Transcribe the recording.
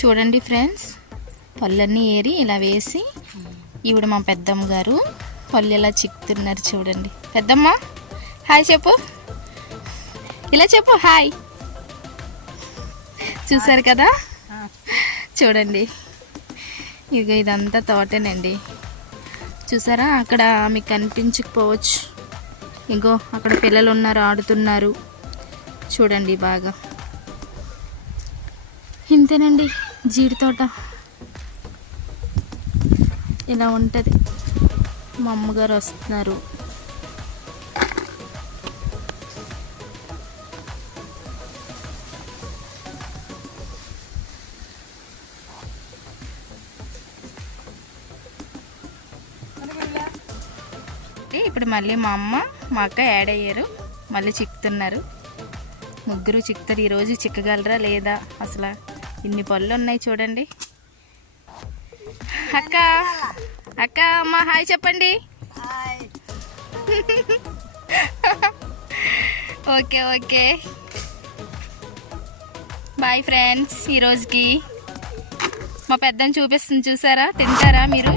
చూడండి ఫ్రెండ్స్, పళ్ళన్నీ ఏరి ఇలా వేసి ఈవిడ మా పెద్దమ్మ గారు పళ్ళు ఎలా చిక్కుతున్నారు చూడండి. పెద్దమ్మ హాయ్ చెప్పు, ఇలా చెప్పు హాయ్. చూసారు కదా, చూడండి ఇక ఇదంతా తోటేనండి. చూసారా, అక్కడ మీకు కనిపించకపోవచ్చు, ఇంకో అక్కడ పిల్లలు ఉన్నారు ఆడుతున్నారు చూడండి. బాగా ఇంతేనండి జీడి తోట ఇలా ఉంటుంది. మా అమ్మగారు వస్తున్నారు. ఇప్పుడు మళ్ళీ మా అమ్మ మా అక్క యాడ్ అయ్యారు, మళ్ళీ చిక్కుతున్నారు. ముగ్గురు చిక్కుతారు. ఈరోజు చిక్కగలరా లేదా అసలు, ఇన్ని పళ్ళు ఉన్నాయి చూడండి. అక్క అక్క అమ్మ హాయ్ చెప్పండి. Okay okay bye friends. ఈరోజుకి మా పెద్దని చూపిస్తుంది, చూసారా, తింటారా మీరు?